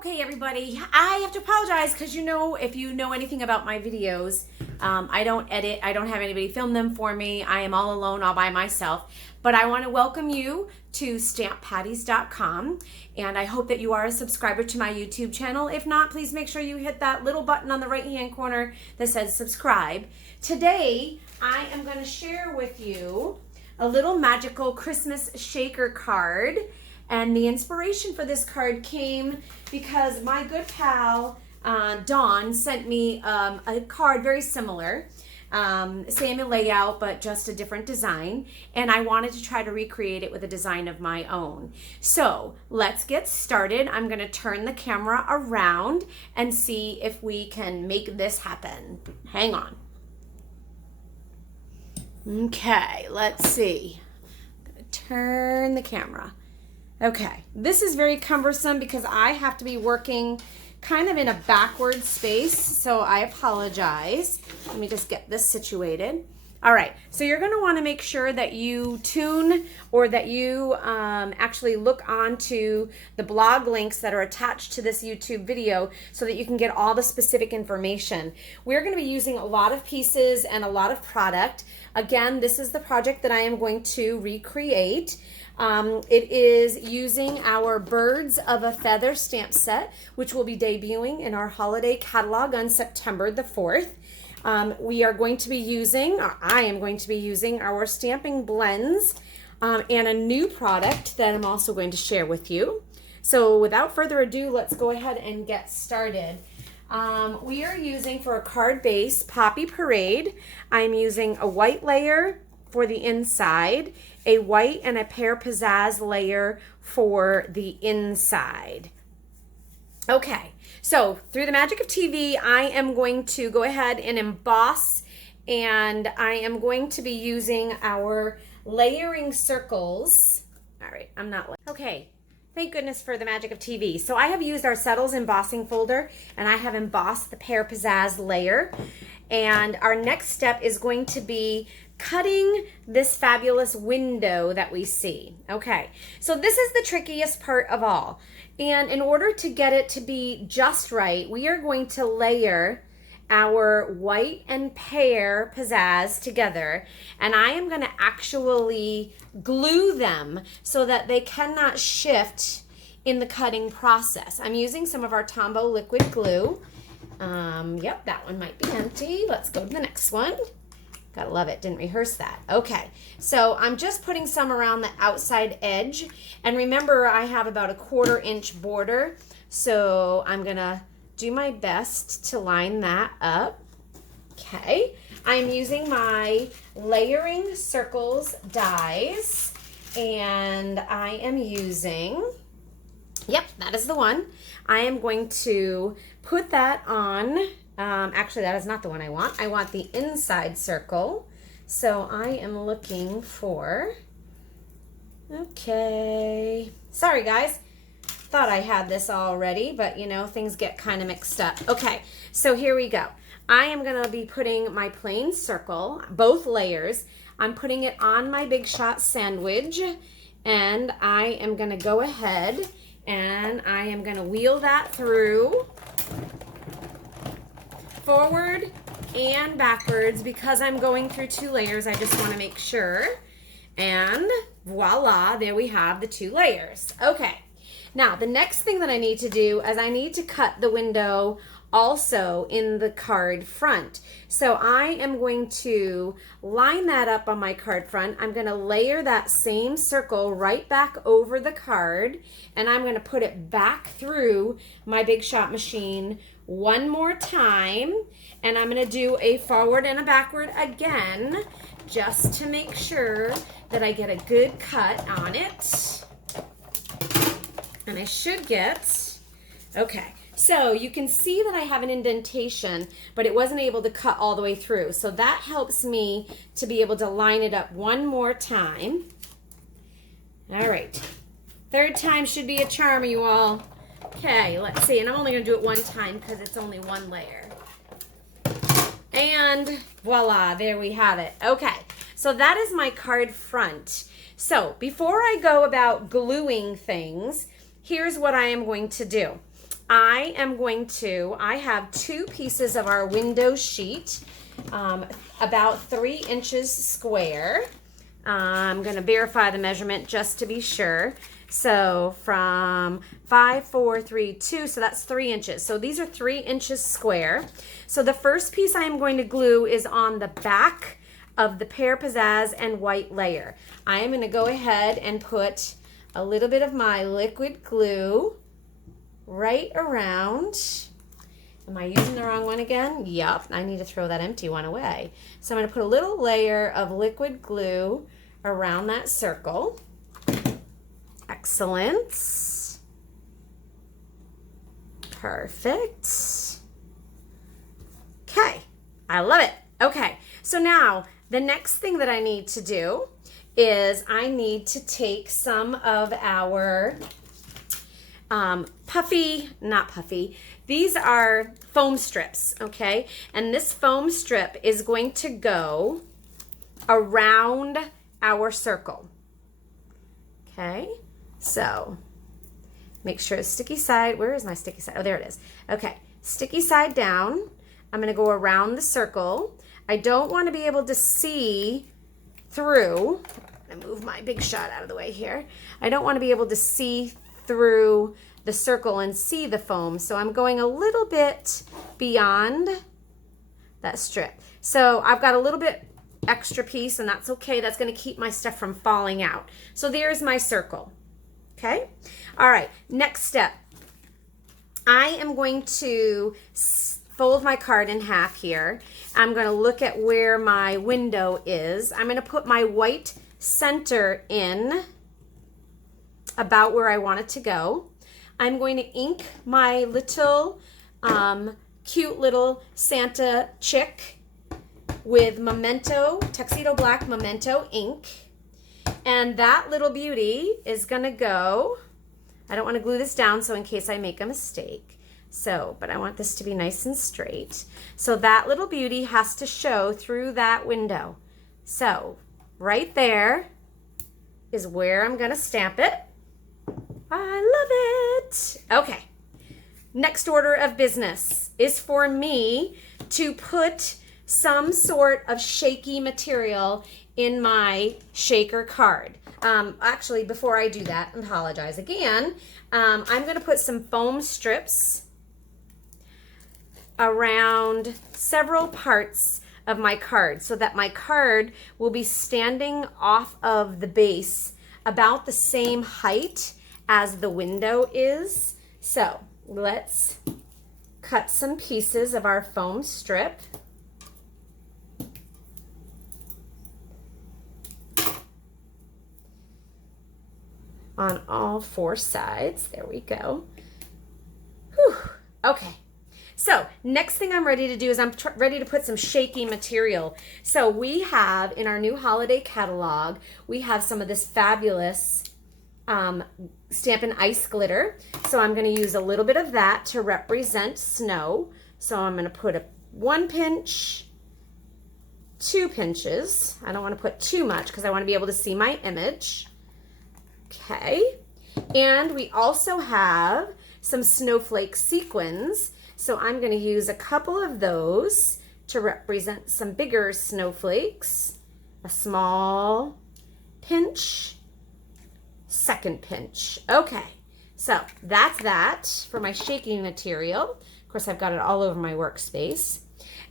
Okay, everybody, I have to apologize because if you know anything about my videos, I don't edit. I don't have anybody film them for me. I am all alone, all by myself. But I want to welcome you to stamppatties.com, and I hope that you are a subscriber to my YouTube channel. If not, please make sure you hit that little button on the right-hand corner that says subscribe. Today, I am going to share with you a little magical Christmas shaker card. And the inspiration for this card came because my good pal, Dawn, sent me a card very similar, same layout, but just a different design. And I wanted to try to recreate it with a design of my own. So let's get started. I'm going to turn the camera around and see if we can make this happen. Hang on. Okay, let's see. I'm going to turn the camera. Okay, this is very cumbersome because I have to be working kind of in a backward space, so I apologize. Let me just get this situated. All right, so you're going to want to make sure that you tune or that you actually look onto the blog links that are attached to this YouTube video so that you can get all the specific information. We're going to be using a lot of pieces and a lot of product. Again, this is the project that I am going to recreate. It is using our Birds of a Feather stamp set, which will be debuting in our holiday catalog on September the 4th. We are going to be using, or I am going to be using our stamping blends and a new product that I'm also going to share with you. So without further ado, let's go ahead and get started. We are using for a card base Poppy Parade. I'm using a white layer for the inside, a white and a pear pizzazz layer for the inside. Okay, so through the magic of TV, I am going to go ahead and emboss, and I am going to be using our layering circles. All right, I'm not. Okay, thank goodness for the magic of TV. So I have used our Settles embossing folder, and I have embossed the pear pizzazz layer. And our next step is going to be cutting this fabulous window that we see. Okay, so this is the trickiest part of all. And in order to get it to be just right, we are going to layer our white and pear pizzazz together. And I am going to actually glue them so that they cannot shift in the cutting process. I'm using some of our Tombow liquid glue. Yep, that one might be empty. Let's go to the next one. Gotta love it, didn't rehearse that. Okay, so I'm just putting some around the outside edge. And remember, I have about a 1/4 inch border. So I'm gonna do my best to line that up. Okay, I'm using my layering circles dies. And I am using, yep, that is the one. I am going to put that on. Actually, that is not the one I want. I want the inside circle. So I am looking for, okay. Sorry, guys. Thought I had this already, but things get kind of mixed up. Okay, so here we go. I am going to be putting my plain circle, both layers. I'm putting it on my Big Shot sandwich, and I am going to go ahead and I am going to wheel that through forward and backwards because I'm going through 2 layers. I just want to make sure. And voila, there we have the 2 layers. Okay, now the next thing that I need to do is I need to cut the window also in the card front. So I am going to line that up on my card front. I'm going to layer that same circle right back over the card, and I'm going to put it back through my Big Shot machine one more time, and I'm going to do a forward and a backward again just to make sure that I get a good cut on it. And I should get, okay. So you can see that I have an indentation, but it wasn't able to cut all the way through. So that helps me to be able to line it up one more time. All right. 3rd time should be a charm, you all. Okay, let's see. And I'm only going to do it one time because it's only 1 layer. And voila, there we have it. Okay, so that is my card front. So before I go about gluing things, here's what I am going to do. I have 2 pieces of our window sheet, about 3 inches square. I'm going to verify the measurement just to be sure. So from 5, 4, 3, 2, so that's 3 inches. So these are 3 inches square. So the first piece I am going to glue is on the back of the pear pizzazz and white layer. I am going to go ahead and put a little bit of my liquid glue right around. Am I using the wrong one again? Yup, I need to throw that empty one away. So I'm going to put a little layer of liquid glue around that circle. Excellent. Perfect. Okay, I love it. Okay, so now the next thing that I need to do is I need to take some of our these are foam strips, okay? And this foam strip is going to go around our circle. Okay, so make sure the sticky side, where is my sticky side? Oh, there it is. Okay, sticky side down. I'm gonna go around the circle. I don't wanna be able to see through. I'm gonna move my big shot out of the way here. I don't wanna be able to see through the circle and see the foam, so I'm going a little bit beyond that strip. So I've got a little bit extra piece, and that's okay. That's going to keep my stuff from falling out. So there's my circle. Okay? All right, next step. I am going to fold my card in half here. I'm going to look at where my window is. I'm going to put my white center in about where I want it to go. I'm going to ink my little cute little Santa chick with Memento, Tuxedo Black Memento ink. And that little beauty is gonna go, I don't wanna glue this down so in case I make a mistake. So, but I want this to be nice and straight. So that little beauty has to show through that window. So right there is where I'm gonna stamp it. I love it. Okay, next order of business is for me to put some sort of shaky material in my shaker card. Actually, before I do that, I apologize again. I'm going to put some foam strips around several parts of my card so that my card will be standing off of the base about the same height as the window is. So let's cut some pieces of our foam strip. On all 4 sides. There we go. Whew. Okay. So next thing I'm ready to do is I'm ready to put some shaky material. So we have in our new holiday catalog, we have some of this fabulous Stampin' Ice glitter. So I'm going to use a little bit of that to represent snow. So I'm going to put 1 pinch, 2 pinches. I don't want to put too much because I want to be able to see my image. Okay, and we also have some snowflake sequins. So I'm going to use a couple of those to represent some bigger snowflakes. A small pinch, second pinch. Okay, so that's that for my shaking material. Of course, I've got it all over my workspace.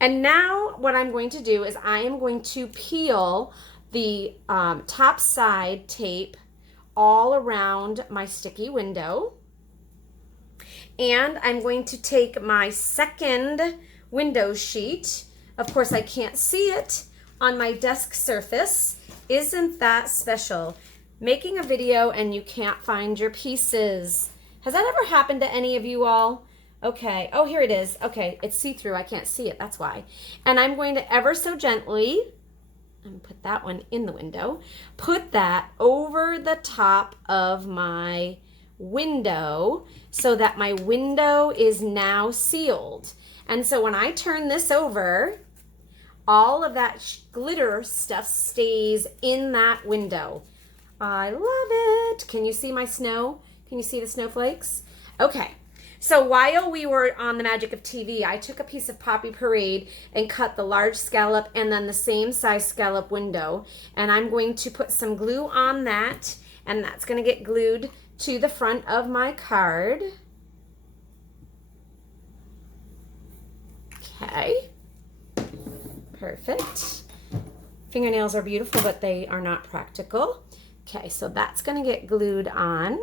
And now what I'm going to do is I am going to peel the top side tape all around my sticky window. And I'm going to take my second window sheet. Of course, I can't see it on my desk surface. Isn't that special? Making a video and you can't find your pieces. Has that ever happened to any of you all? Okay, oh, here it is. Okay, it's see-through, I can't see it, that's why. And I'm going to ever so gently, I'm gonna put that one in the window, put that over the top of my window so that my window is now sealed. And so when I turn this over, all of that glitter stuff stays in that window. I love it. Can you see my snow? Can you see the snowflakes? Okay, So while we were on the magic of TV, I took a piece of Poppy Parade and cut the large scallop and then the same size scallop window. And I'm going to put some glue on that, and that's going to get glued to the front of my card. Okay, perfect. Fingernails are beautiful, but they are not practical. Okay, so that's going to get glued on.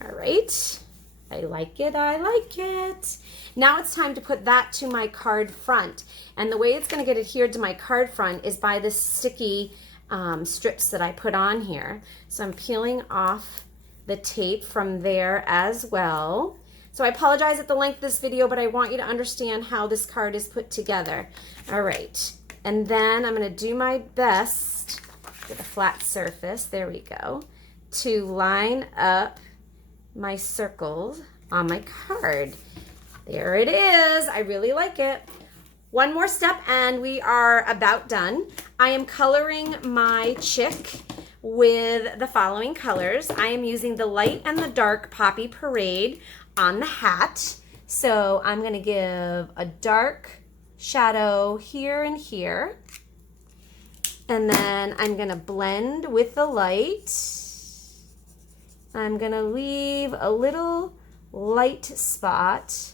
All right. I like it, I like it. Now it's time to put that to my card front. And the way it's gonna get adhered to my card front is by the sticky strips that I put on here. So I'm peeling off the tape from there as well. So I apologize at the length of this video, but I want you to understand how this card is put together. All right, and then I'm gonna do my best with a flat surface, there we go, to line up my circles on my card. There it is. I really like it. One more step and we are about done. I am coloring my chick with the following colors. I am using the light and the dark Poppy Parade on the hat. So I'm going to give a dark shadow here and here. And then I'm going to blend with the light. I'm gonna leave a little light spot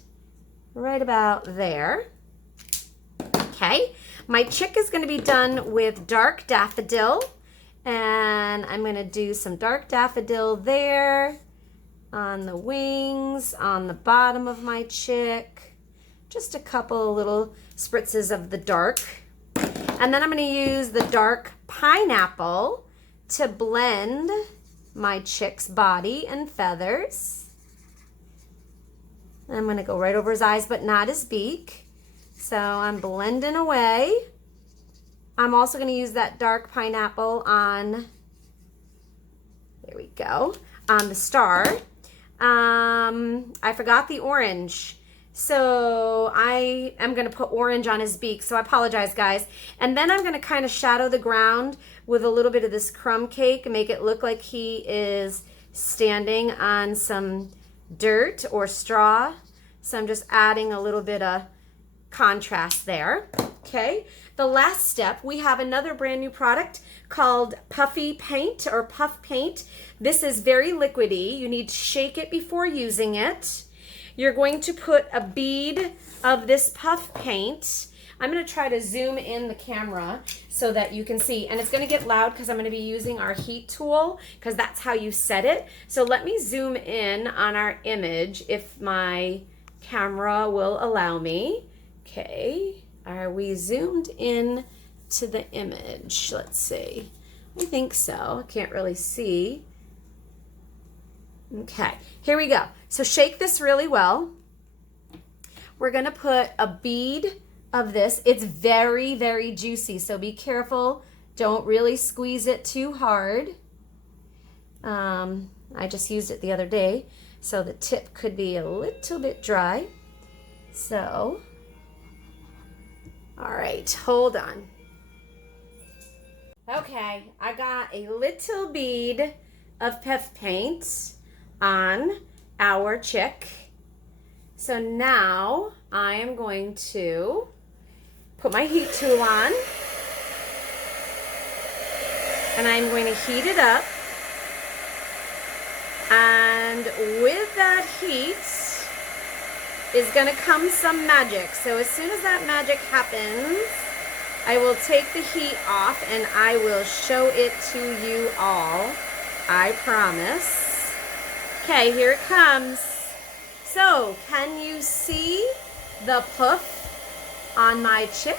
right about there. Okay, my chick is gonna be done with dark daffodil, and I'm gonna do some dark daffodil there on the wings, on the bottom of my chick, just a couple little spritzes of the dark. And then I'm gonna use the dark pineapple to blend my chick's body and feathers. I'm going to go right over his eyes, but not his beak. So I'm blending away. I'm also going to use that dark pineapple on, there we go, on the star. I forgot the orange. So I am going to put orange on his beak. So I apologize, guys. And then I'm going to kind of shadow the ground with a little bit of this crumb cake and make it look like he is standing on some dirt or straw. So I'm just adding a little bit of contrast there. Okay. The last step, we have another brand new product called Puffy Paint or Puff Paint. This is very liquidy. You need to shake it before using it. You're going to put a bead of this puff paint. I'm going to try to zoom in the camera so that you can see. And it's going to get loud because I'm going to be using our heat tool because that's how you set it. So let me zoom in on our image if my camera will allow me. Okay, are we zoomed in to the image? Let's see. I think so. I can't really see. Okay, here we go. So shake this really well. We're gonna put a bead of this. It's very, very juicy, so be careful. Don't really squeeze it too hard. I just used it the other day, so the tip could be a little bit dry. So, all right, hold on. Okay, I got a little bead of puff paint on our chick. So now I am going to put my heat tool on and I'm going to heat it up, and with that heat is going to come some magic. So as soon as that magic happens, I will take the heat off and I will show it to you all. I promise. Okay, here it comes. So, can you see the puff on my chick?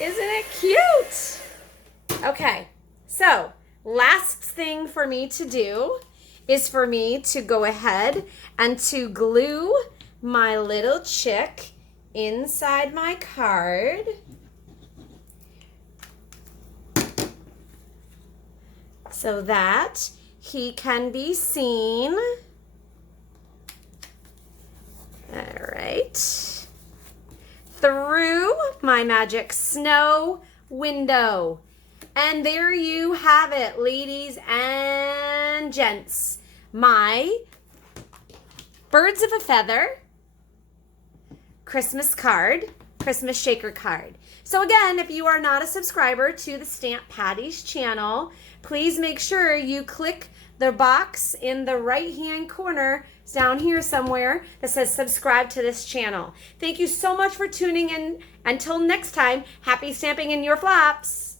Isn't it cute? Okay, so last thing for me to do is for me to go ahead and to glue my little chick inside my card. So that he can be seen. All right. Through my magic snow window. And there you have it, ladies and gents. My birds of a feather, Christmas card, Christmas shaker card. So again, if you are not a subscriber to the Stamp Patties channel, please make sure you click the box in the right-hand corner down here somewhere that says subscribe to this channel. Thank you so much for tuning in. Until next time, happy stamping in your flaps.